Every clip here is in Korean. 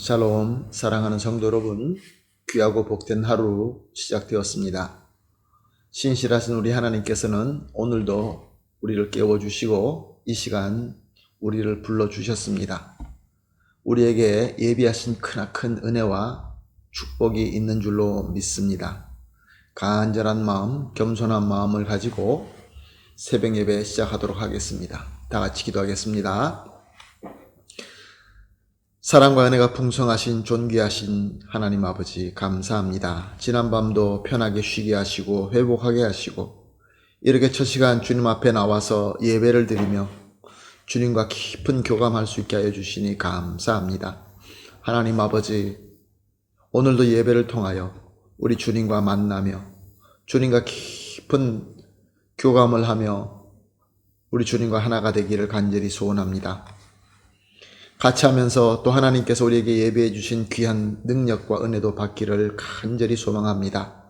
샬롬, 사랑하는 성도 여러분, 귀하고 복된 하루 시작되었습니다. 신실하신 우리 하나님께서는 오늘도 우리를 깨워주시고 이 시간 우리를 불러주셨습니다. 우리에게 예비하신 크나큰 은혜와 축복이 있는 줄로 믿습니다. 간절한 마음, 겸손한 마음을 가지고 새벽 예배 시작하도록 하겠습니다. 다 같이 기도하겠습니다. 사랑과 은혜가 풍성하신 존귀하신 하나님 아버지 감사합니다. 지난밤도 편하게 쉬게 하시고 회복하게 하시고 이렇게 첫 시간 주님 앞에 나와서 예배를 드리며 주님과 깊은 교감할 수 있게 하여 주시니 감사합니다. 하나님 아버지, 오늘도 예배를 통하여 우리 주님과 만나며 주님과 깊은 교감을 하며 우리 주님과 하나가 되기를 간절히 소원합니다. 같이 하면서 또 하나님께서 우리에게 예배해 주신 귀한 능력과 은혜도 받기를 간절히 소망합니다.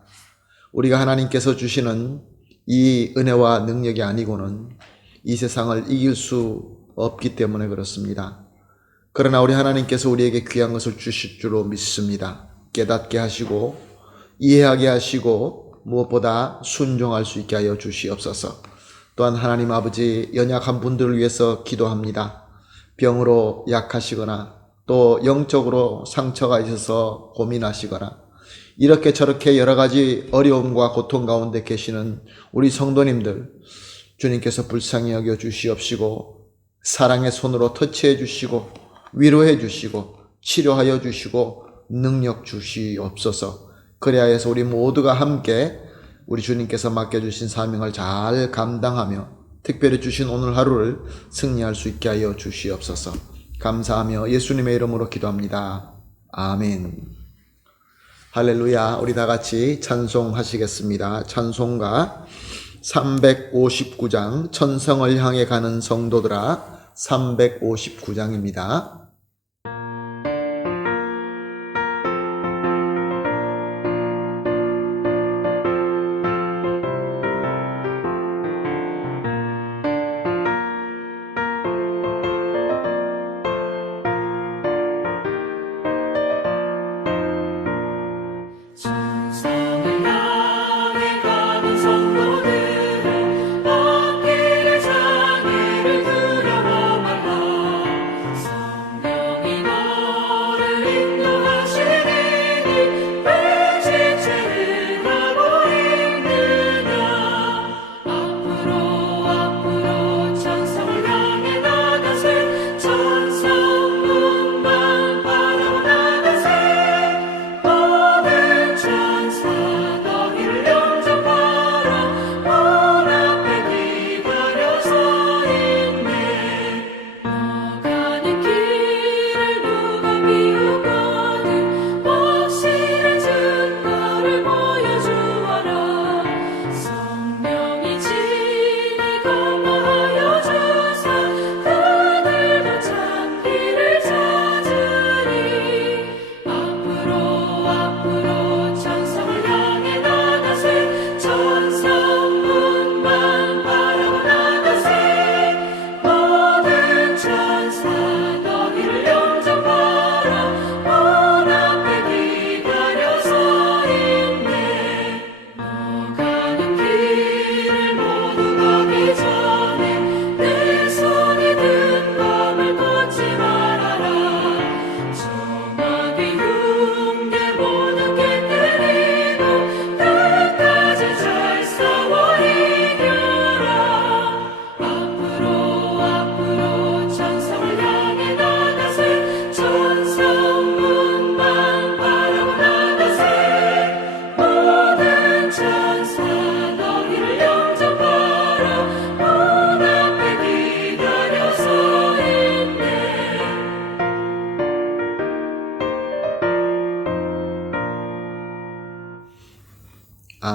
우리가 하나님께서 주시는 이 은혜와 능력이 아니고는 이 세상을 이길 수 없기 때문에 그렇습니다. 그러나 우리 하나님께서 우리에게 귀한 것을 주실 줄로 믿습니다. 깨닫게 하시고 이해하게 하시고 무엇보다 순종할 수 있게 하여 주시옵소서. 또한 하나님 아버지, 연약한 분들을 위해서 기도합니다. 병으로 약하시거나 또 영적으로 상처가 있어서 고민하시거나 이렇게 저렇게 여러 가지 어려움과 고통 가운데 계시는 우리 성도님들, 주님께서 불쌍히 여겨 주시옵시고 사랑의 손으로 터치해 주시고 위로해 주시고 치료하여 주시고 능력 주시옵소서. 그래야 해서 우리 모두가 함께 우리 주님께서 맡겨주신 사명을 잘 감당하며 특별히 주신 오늘 하루를 승리할 수 있게 하여 주시옵소서. 감사하며 예수님의 이름으로 기도합니다. 아멘. 할렐루야. 우리 다 같이 찬송하시겠습니다. 찬송가 359장, 천성을 향해 가는 성도들아, 359장입니다.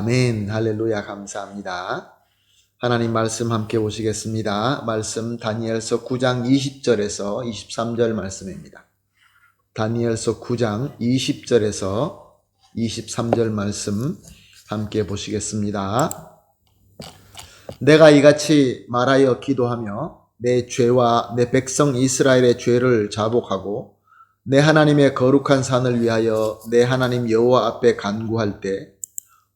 아멘. 할렐루야. 감사합니다. 하나님 말씀 함께 보시겠습니다. 말씀 다니엘서 9장 20절에서 23절 말씀입니다. 다니엘서 9장 20절에서 23절 말씀 함께 보시겠습니다. 내가 이같이 말하여 기도하며 내 죄와 내 백성 이스라엘의 죄를 자복하고 내 하나님의 거룩한 산을 위하여 내 하나님 여호와 앞에 간구할 때,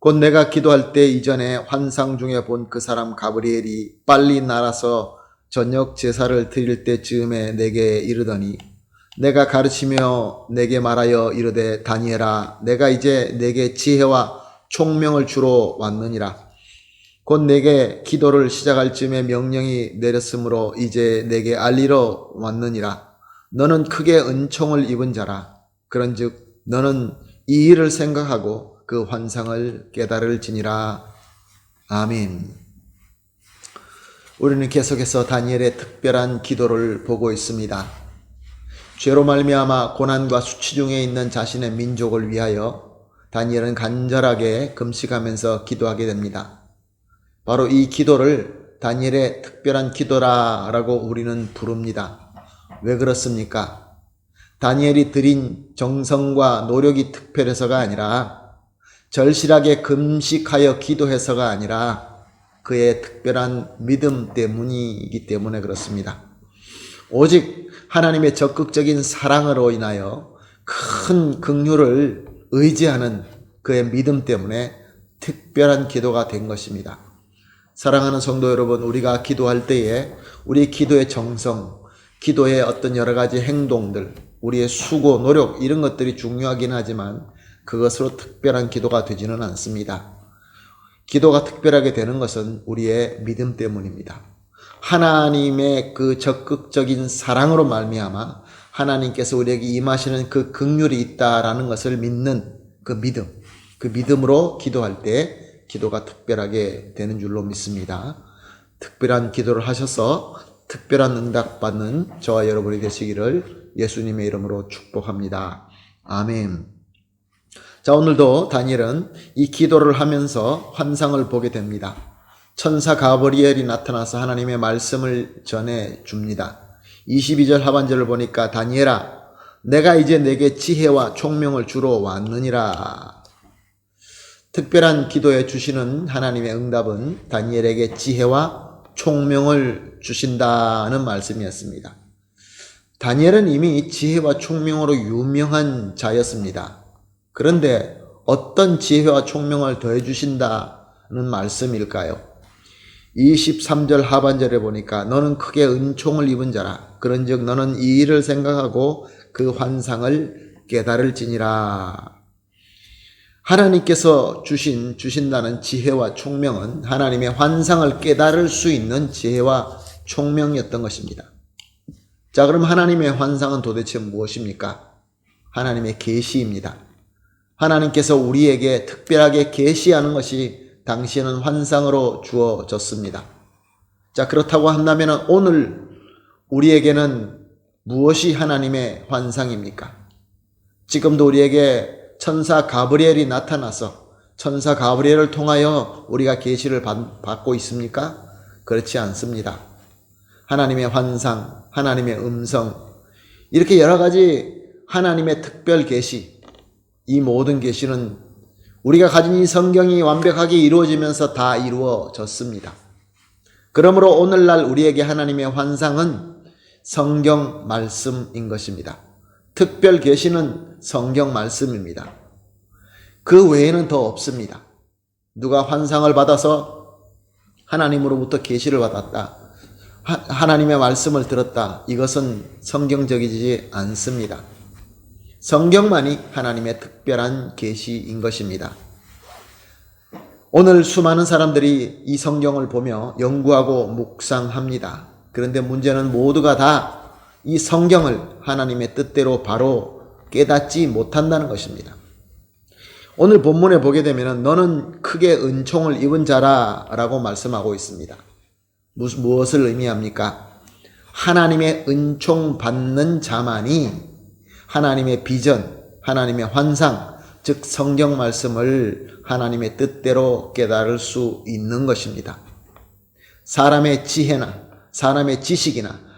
곧 내가 기도할 때 이전에 환상 중에 본 그 사람 가브리엘이 빨리 날아서 저녁 제사를 드릴 때쯤에 내게 이르더니, 내가 가르치며 내게 말하여 이르되, 다니엘아, 내가 이제 내게 지혜와 총명을 주러 왔느니라. 곧 내게 기도를 시작할 즈음에 명령이 내렸으므로 이제 내게 알리러 왔느니라. 너는 크게 은총을 입은 자라. 그런즉 너는 이 일을 생각하고 그 환상을 깨달을지니라. 아멘. 우리는 계속해서 다니엘의 특별한 기도를 보고 있습니다. 죄로 말미암아 고난과 수치 중에 있는 자신의 민족을 위하여 다니엘은 간절하게 금식하면서 기도하게 됩니다. 바로 이 기도를 다니엘의 특별한 기도라고 우리는 부릅니다. 왜 그렇습니까? 다니엘이 드린 정성과 노력이 특별해서가 아니라, 절실하게 금식하여 기도해서가 아니라 그의 특별한 믿음 때문이기 때문에 그렇습니다. 오직 하나님의 적극적인 사랑으로 인하여 큰 긍휼을 의지하는 그의 믿음 때문에 특별한 기도가 된 것입니다. 사랑하는 성도 여러분, 우리가 기도할 때에 우리 기도의 정성, 기도의 어떤 여러 가지 행동들, 우리의 수고, 노력 이런 것들이 중요하긴 하지만 그것으로 특별한 기도가 되지는 않습니다. 기도가 특별하게 되는 것은 우리의 믿음 때문입니다. 하나님의 그 적극적인 사랑으로 말미암아 하나님께서 우리에게 임하시는 그 긍휼이 있다라는 것을 믿는 그 믿음, 그 믿음으로 기도할 때 기도가 특별하게 되는 줄로 믿습니다. 특별한 기도를 하셔서 특별한 응답받는 저와 여러분이 되시기를 예수님의 이름으로 축복합니다. 아멘. 자, 오늘도 다니엘은 이 기도를 하면서 환상을 보게 됩니다. 천사 가브리엘이 나타나서 하나님의 말씀을 전해 줍니다. 22절 하반절을 보니까, 다니엘아, 내가 이제 내게 지혜와 총명을 주러 왔느니라. 특별한 기도에 주시는 하나님의 응답은 다니엘에게 지혜와 총명을 주신다는 말씀이었습니다. 다니엘은 이미 지혜와 총명으로 유명한 자였습니다. 그런데 어떤 지혜와 총명을 더해 주신다는 말씀일까요? 23절 하반절에 보니까, 너는 크게 은총을 입은 자라. 그런즉 너는 이 일을 생각하고 그 환상을 깨달을지니라. 하나님께서 주신다는 지혜와 총명은 하나님의 환상을 깨달을 수 있는 지혜와 총명이었던 것입니다. 자, 그럼 하나님의 환상은 도대체 무엇입니까? 하나님의 계시입니다. 하나님께서 우리에게 특별하게 계시하는 것이 당시에는 환상으로 주어졌습니다. 자, 그렇다고 한다면 오늘 우리에게는 무엇이 하나님의 환상입니까? 지금도 우리에게 천사 가브리엘이 나타나서 천사 가브리엘을 통하여 우리가 계시를 받고 있습니까? 그렇지 않습니다. 하나님의 환상, 하나님의 음성, 이렇게 여러 가지 하나님의 특별 계시, 이 모든 계시는 우리가 가진 이 성경이 완벽하게 이루어지면서 다 이루어졌습니다. 그러므로 오늘날 우리에게 하나님의 환상은 성경 말씀인 것입니다. 특별 계시는 성경 말씀입니다. 그 외에는 더 없습니다. 누가 환상을 받아서 하나님으로부터 계시를 받았다, 하나님의 말씀을 들었다, 이것은 성경적이지 않습니다. 성경만이 하나님의 특별한 계시인 것입니다. 오늘 수많은 사람들이 이 성경을 보며 연구하고 묵상합니다. 그런데 문제는 모두가 다 이 성경을 하나님의 뜻대로 바로 깨닫지 못한다는 것입니다. 오늘 본문에 보게 되면 너는 크게 은총을 입은 자라 라고 말씀하고 있습니다. 무엇을 의미합니까? 하나님의 은총 받는 자만이 하나님의 비전, 하나님의 환상, 즉 성경 말씀을 하나님의 뜻대로 깨달을 수 있는 것입니다. 사람의 지혜나 사람의 지식이나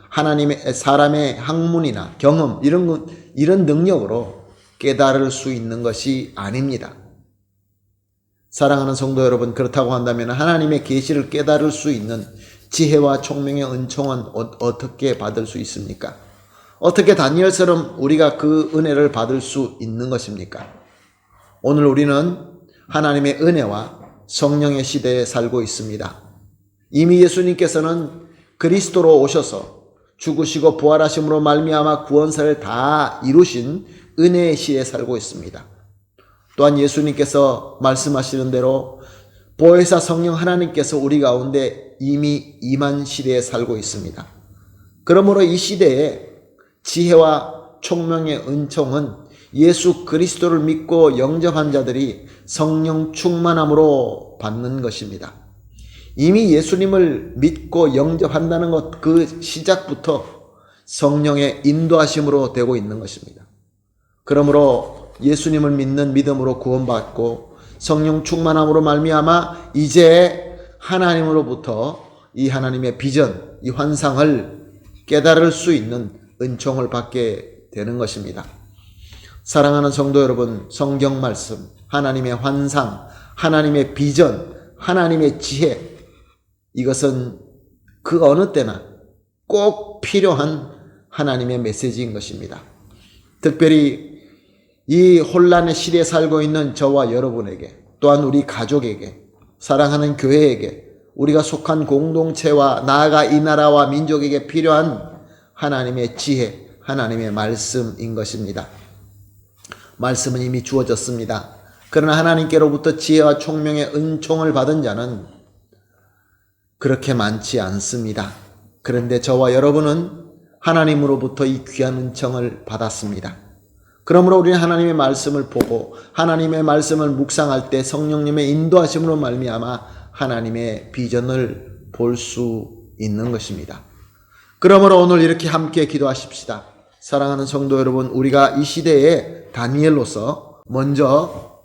사람의 학문이나 경험 이런 능력으로 깨달을 수 있는 것이 아닙니다. 사랑하는 성도 여러분, 그렇다고 한다면 하나님의 계시를 깨달을 수 있는 지혜와 총명의 은총은 어떻게 받을 수 있습니까? 어떻게 다니엘처럼 우리가 그 은혜를 받을 수 있는 것입니까? 오늘 우리는 하나님의 은혜와 성령의 시대에 살고 있습니다. 이미 예수님께서는 그리스도로 오셔서 죽으시고 부활하심으로 말미암아 구원사를 다 이루신 은혜의 시대에 살고 있습니다. 또한 예수님께서 말씀하시는 대로 보혜사 성령 하나님께서 우리 가운데 이미 임한 시대에 살고 있습니다. 그러므로 이 시대에 지혜와 총명의 은총은 예수 그리스도를 믿고 영접한 자들이 성령 충만함으로 받는 것입니다. 이미 예수님을 믿고 영접한다는 것 그 시작부터 성령의 인도하심으로 되고 있는 것입니다. 그러므로 예수님을 믿는 믿음으로 구원받고 성령 충만함으로 말미암아 이제 하나님으로부터 이 하나님의 비전, 이 환상을 깨달을 수 있는 은총을 받게 되는 것입니다. 사랑하는 성도 여러분, 성경 말씀, 하나님의 환상, 하나님의 비전, 하나님의 지혜, 이것은 그 어느 때나 꼭 필요한 하나님의 메시지인 것입니다. 특별히 이 혼란의 시대에 살고 있는 저와 여러분에게, 또한 우리 가족에게, 사랑하는 교회에게, 우리가 속한 공동체와 나아가 이 나라와 민족에게 필요한 하나님의 지혜, 하나님의 말씀인 것입니다. 말씀은 이미 주어졌습니다. 그러나 하나님께로부터 지혜와 총명의 은총을 받은 자는 그렇게 많지 않습니다. 그런데 저와 여러분은 하나님으로부터 이 귀한 은총을 받았습니다. 그러므로 우리는 하나님의 말씀을 보고 하나님의 말씀을 묵상할 때 성령님의 인도하심으로 말미암아 하나님의 비전을 볼 수 있는 것입니다. 그러므로 오늘 이렇게 함께 기도하십시다. 사랑하는 성도 여러분, 우리가 이 시대에 다니엘로서 먼저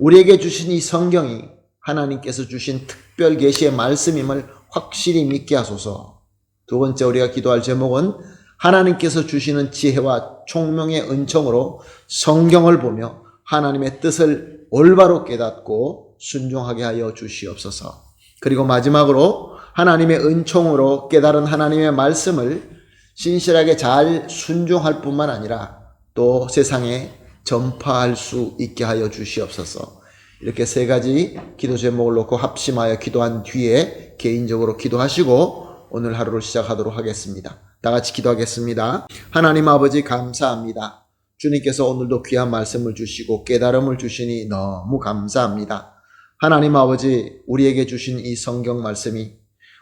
우리에게 주신 이 성경이 하나님께서 주신 특별 계시의 말씀임을 확실히 믿게 하소서. 두 번째 우리가 기도할 제목은 하나님께서 주시는 지혜와 총명의 은총으로 성경을 보며 하나님의 뜻을 올바로 깨닫고 순종하게 하여 주시옵소서. 그리고 마지막으로 하나님의 은총으로 깨달은 하나님의 말씀을 신실하게 잘 순종할 뿐만 아니라 또 세상에 전파할 수 있게 하여 주시옵소서. 이렇게 세 가지 기도 제목을 놓고 합심하여 기도한 뒤에 개인적으로 기도하시고 오늘 하루를 시작하도록 하겠습니다. 다 같이 기도하겠습니다. 하나님 아버지 감사합니다. 주님께서 오늘도 귀한 말씀을 주시고 깨달음을 주시니 너무 감사합니다. 하나님 아버지, 우리에게 주신 이 성경 말씀이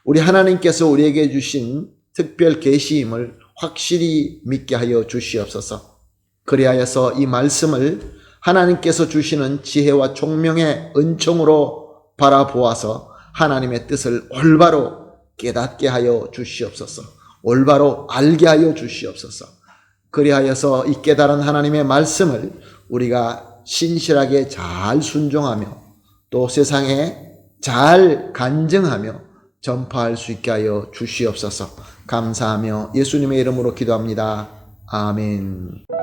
우리 하나님께서 우리에게 주신 특별 계시임을 확실히 믿게 하여 주시옵소서. 그리하여서 이 말씀을 하나님께서 주시는 지혜와 총명의 은총으로 바라보아서 하나님의 뜻을 올바로 깨닫게 하여 주시옵소서. 올바로 알게 하여 주시옵소서. 그리하여서 이 깨달은 하나님의 말씀을 우리가 신실하게 잘 순종하며 또 세상에 잘 간증하며 전파할 수 있게 하여 주시옵소서. 감사하며 예수님의 이름으로 기도합니다. 아멘.